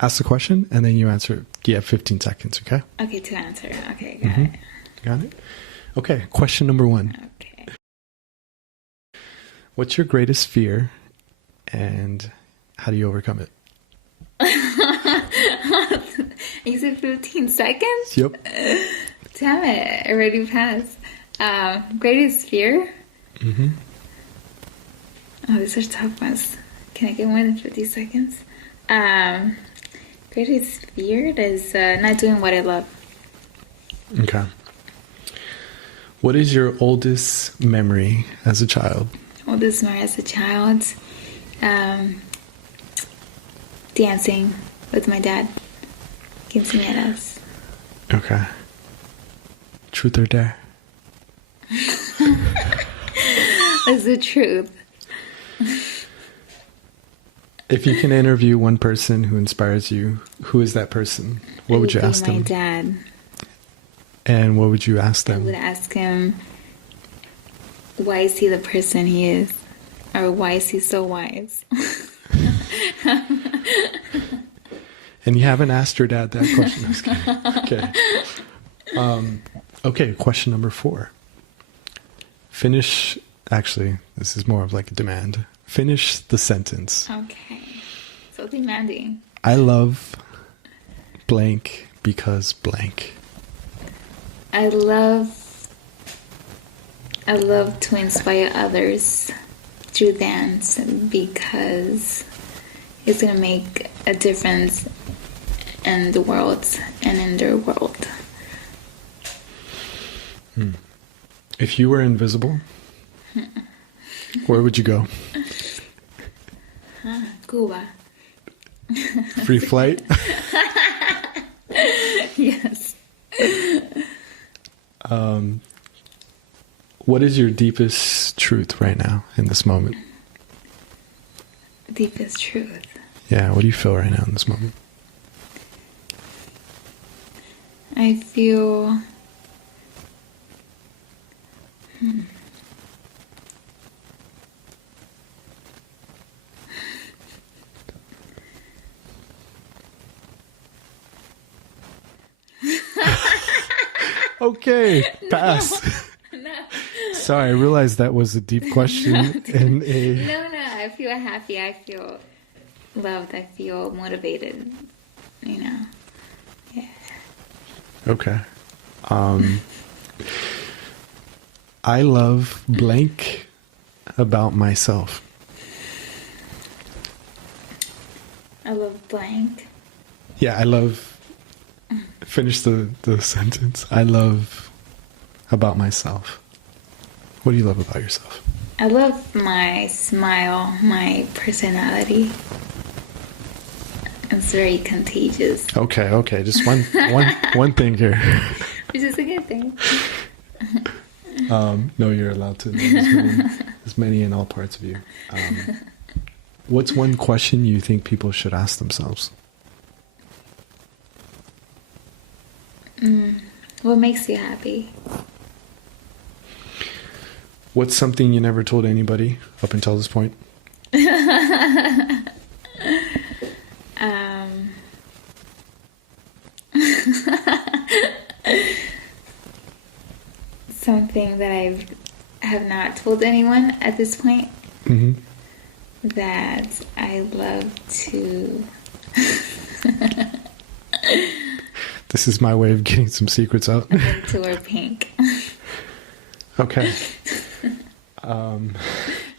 ask the question and then you answer. You have 15 seconds, okay? Okay, to answer. Okay, got it. Got it? Okay, question number 1. Okay. What's your greatest fear and how do you overcome it? You said 15 seconds? Yep. Damn it, I already passed. Greatest fear? Mm-hmm. Oh, these are tough ones. Can I get more than 50 seconds? Greatest fear is not doing what I love. Okay. What is your oldest memory as a child? Oldest memory as a child? Dancing with my dad. Quinceañeras. Okay. Truth or dare? That's the truth. If you can interview one person who inspires you, who is that person? What would you ask them? My dad. And what would you ask them? I would ask him, why is he the person he is? Or why is he so wise? And you haven't asked your dad that question. I was kidding. Okay. Okay, question number 4. Actually, this is more of like a demand. Finish the sentence. Okay. So demanding. I love blank because blank. I love to inspire others through dance because it's going to make a difference in the world and in their world. If you were invisible, where would you go? Cuba. Free flight? Yes. What is your deepest truth right now in this moment? Deepest truth. Yeah, what do you feel right now in this moment? I feel Okay, pass. no. Sorry, I realized that was a deep question and a. No, I feel happy. I feel loved. I feel motivated. You know. Yeah. Okay. I love blank about myself. I love blank. Yeah, I love. Finish the sentence. I love about myself. What do you love about yourself? I love my smile, my personality. It's very contagious, Okay. Just one thing here. which is a good thing. No, you're allowed to know as many in all parts of you. What's one question you think people should ask themselves? What makes you happy? What's something you never told anybody up until this point? Something that I have not told anyone at this point, Mm-hmm. that I love to. This is my way of getting some secrets out. To wear pink. Okay. I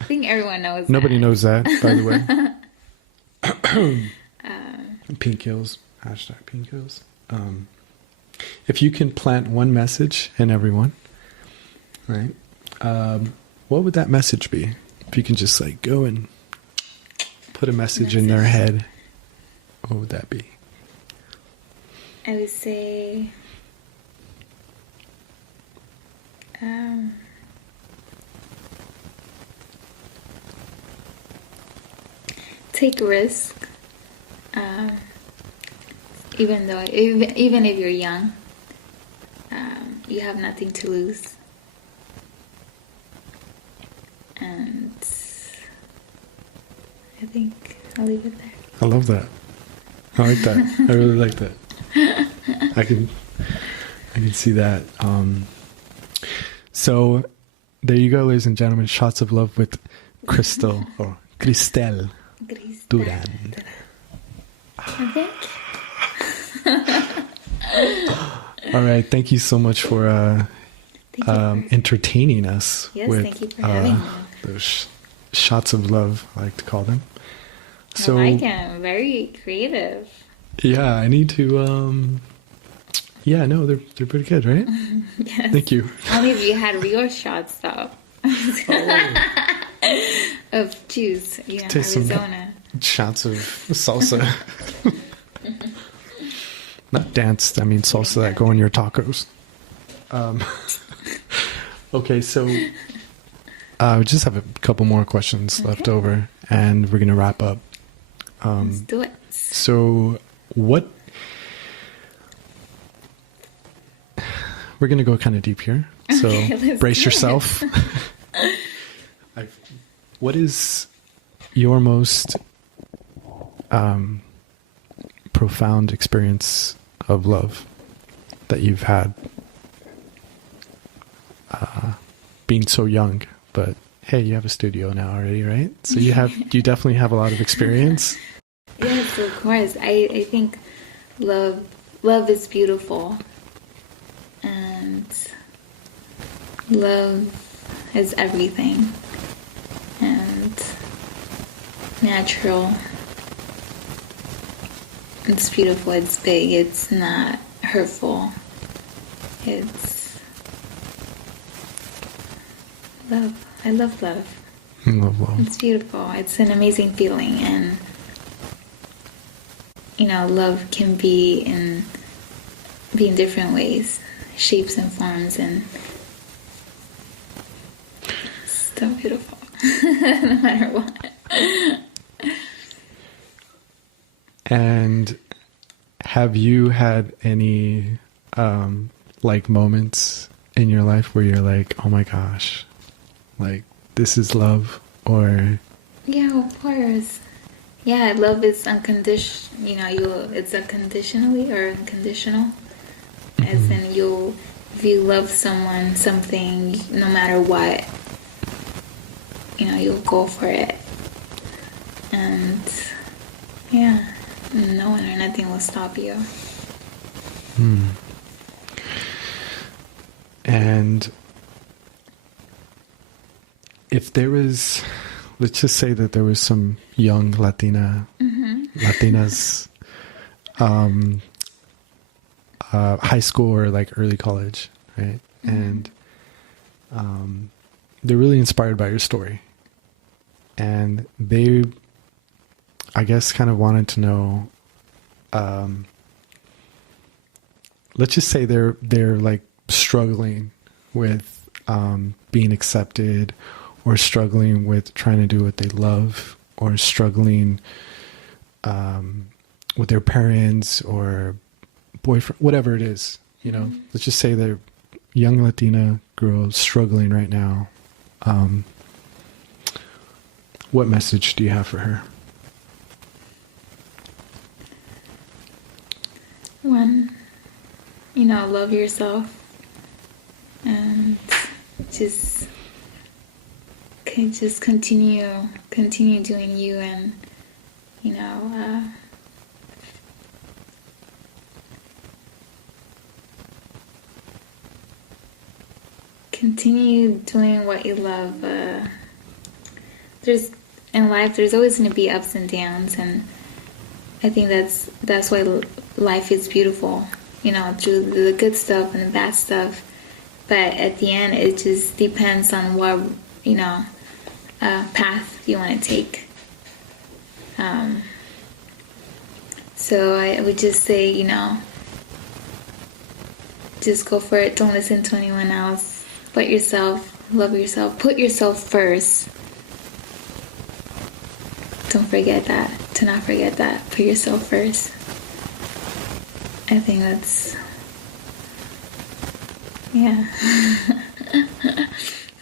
think everyone knows. Nobody that. knows that, by the way. Pink Hills. Hashtag Pink Hills. If you can plant one message in everyone, right? What would that message be? If you can just like go and put a message in their head, what would that be? I would say, take a risk. Even if you're young, you have nothing to lose. And I think I'll leave it there. I love that. I like that. I really like that. I can see that. So there you go, ladies and gentlemen. Shots of love with Crystal or Crystal Duran. Thank you. All right. Thank you so much for entertaining us with thank you for having me. those shots of love, I like to call them. So I like them. Very creative. Yeah, I need to. Yeah, no, they're pretty good, right? Yes. Thank you. Only if you had real shots, though. Of juice, Taste Arizona. some shots of salsa. Not danced. I mean salsa that go in your tacos. Okay, so we just have a couple more questions left over, and we're gonna wrap up. Let's do it. So, what? We're gonna go kind of deep here. So Okay, brace yourself. What is your most profound experience of love that you've had? Being so young, but hey, you have a studio now already, right? So you definitely have a lot of experience. Yes, of course. I think love is beautiful, and love is everything, and natural. It's beautiful. It's big. It's not hurtful. It's love. I love love. I love love. It's beautiful. It's an amazing feeling, and love can be in different ways, shapes and forms, and it's so beautiful. No matter what. And have you had any like moments in your life where you're like, oh my gosh, like this is love? Or Yeah, of course. Yeah, love is unconditional. It's unconditionally or unconditional. As in, if you love someone, something, no matter what, you'll go for it. And yeah, no one or nothing will stop you. And if there was, let's just say that there was some young Latinas, high school or like early college, right? And they're really inspired by your story. And they, I guess, kind of wanted to know, let's just say they're like struggling with being accepted, or struggling with trying to do what they love, or struggling with their parents or boyfriend, whatever it is, let's just say they're young Latina girls struggling right now. What message do you have for her? One, love yourself, and just continue doing you, and continue doing what you love. In life there's always going to be ups and downs, and I think that's why life is beautiful, through the good stuff and the bad stuff. But at the end, it just depends on what path you want to take. So I would just say, just go for it. Don't listen to anyone else but yourself. Love yourself. Put yourself first. Don't forget that. To not forget that. Put yourself first. I think that's... Yeah.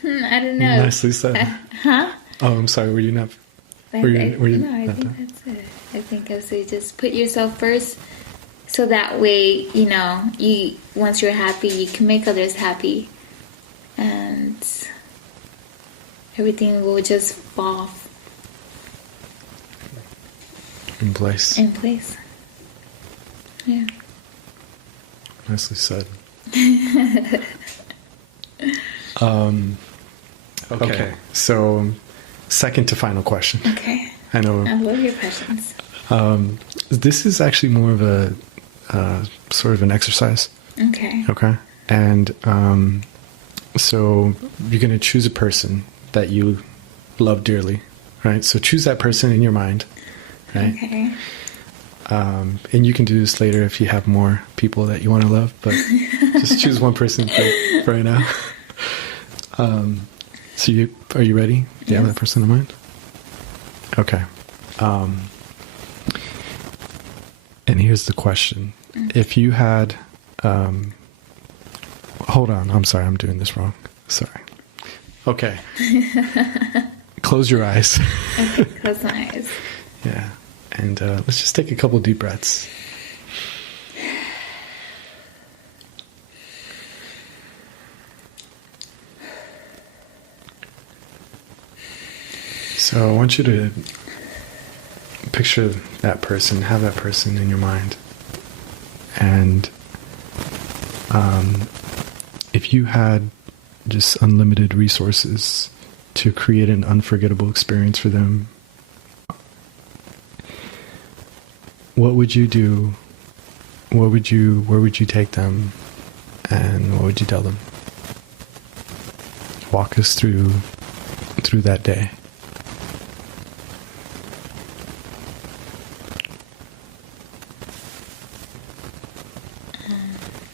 I don't know. Nicely said. Huh? Oh, I'm sorry. Were you not... I think that's it. I think I would say just put yourself first, so that way, you once you're happy, you can make others happy, and everything will just fall in place. Yeah. Nicely said. Okay. So, second to final question. Okay. I know. I love your questions. This is actually more of a sort of an exercise. Okay. Okay. And so you're going to choose a person that you love dearly, right? So choose that person in your mind, right? Okay. And you can do this later if you have more people that you want to love, but just choose one person for right now. So are you ready? Do you have that person in mind? Okay. And here's the question. If you had, hold on. I'm sorry. I'm doing this wrong. Sorry. Okay. Close your eyes. Okay, close my eyes. Yeah. And let's just take a couple deep breaths. So I want you to picture that person, have that person in your mind. And if you had just unlimited resources to create an unforgettable experience for them, what would you do? Where would you take them? And what would you tell them? Walk us through that day.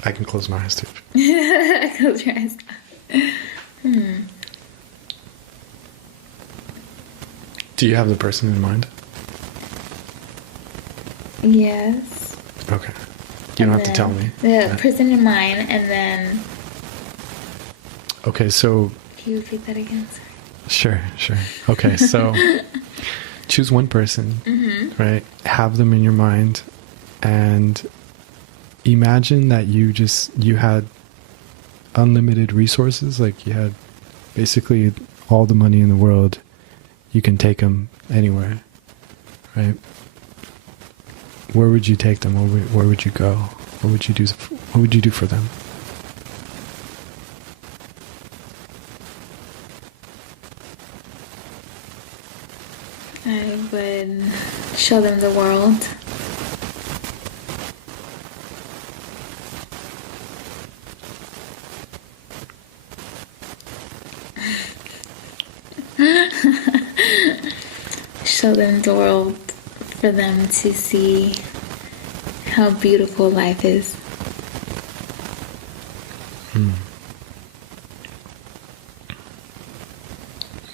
I can close my eyes too. Close your eyes. Do you have the person in mind? Yes. Okay. You don't have to tell me. The person in mind, and then... Okay, so... Can you repeat that again? Sorry. Sure. Okay, so choose one person, right? Have them in your mind, and imagine that you had unlimited resources. Like, you had basically all the money in the world. You can take them anywhere, right? Where would you take them? Where would you go? What would you do? What would you do for them? I would show them the world. Show them the world for them to see how beautiful life is.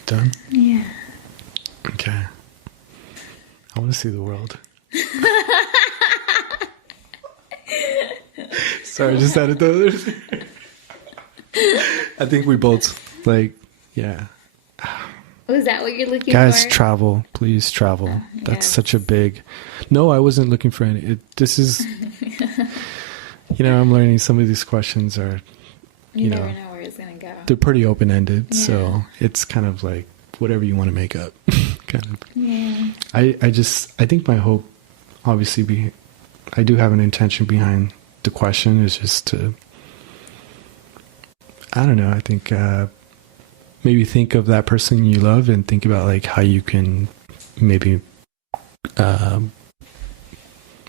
Done? Yeah. Okay. I want to see the world. Sorry, just added those. I think we both, like, yeah. Was that what you're looking for? Guys, travel. Please travel. That's yes. such a big... No, I wasn't looking for any. This is... I'm learning some of these questions are, you never know where it's going to go. They're pretty open-ended, so it's kind of like whatever you want to make up. Kind of. Yeah. I think my hope, obviously, I do have an intention behind the question, is just to, I don't know, I think maybe think of that person you love and think about like how you can maybe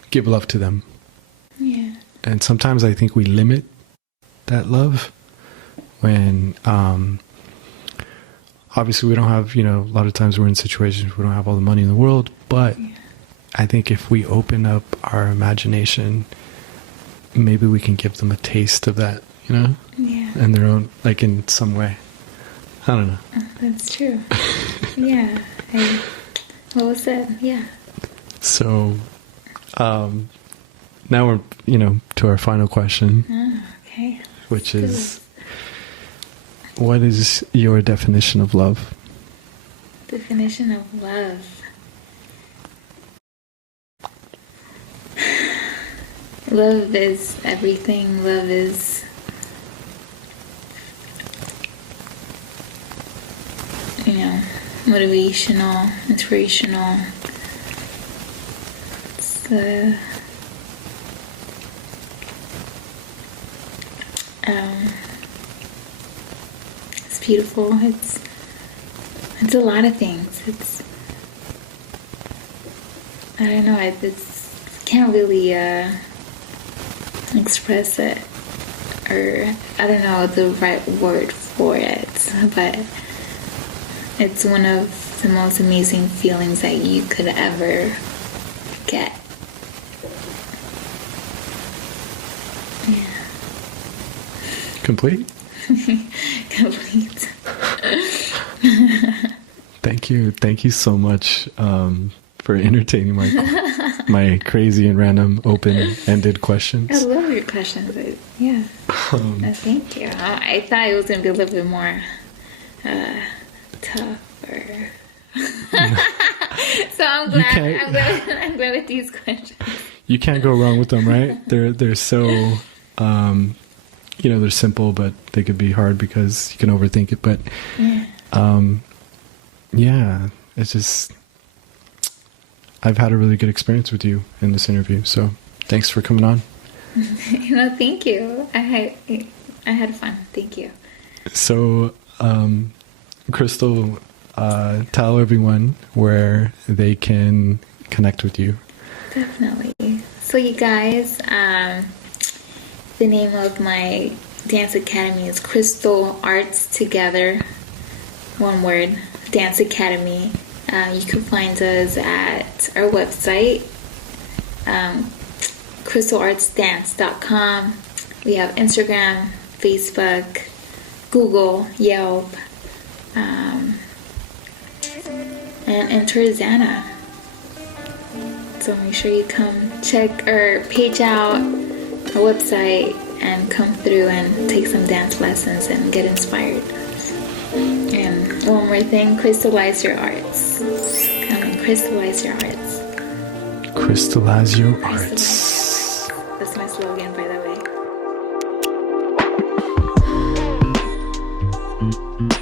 give love to them. Yeah. And sometimes I think we limit that love when obviously we don't have, a lot of times we're in situations where we don't have all the money in the world, but I think if we open up our imagination, maybe we can give them a taste of that, Yeah. and their own, like in some way. I don't know. That's true. Yeah. Well said. Yeah. So, now we're, to our final question. Oh, okay. Which is, what is your definition of love? Definition of love. Love is everything. Love is, motivational, inspirational. It's beautiful. It's a lot of things. I don't know. Can't really express it, or I don't know the right word for it, but it's one of the most amazing feelings that you could ever get. Yeah. Complete? Complete. Thank you so much for entertaining my crazy and random open-ended questions. I love your questions. Yeah. Thank you. I thought it was going to be a little bit more tough. So I'm glad with these questions. You can't go wrong with them, right? They're so they're simple, but they could be hard because you can overthink it. But it's just, I've had a really good experience with you in this interview. So thanks for coming on. Thank you. I had fun. Thank you. So, Crystal, tell everyone where they can connect with you. Definitely. So you guys, the name of my dance academy is CrystalArts Together, one word, Dance Academy. You can find us at our website, CrystalArtsDance.com. We have Instagram, Facebook, Google, Yelp, and enter Xana. So make sure you come check our page out. our website and come through and take some dance lessons and get inspired. And one more thing, crystallize your arts. Come and crystallize your arts. Crystallize your Crystallize. arts. That's my slogan, by the way.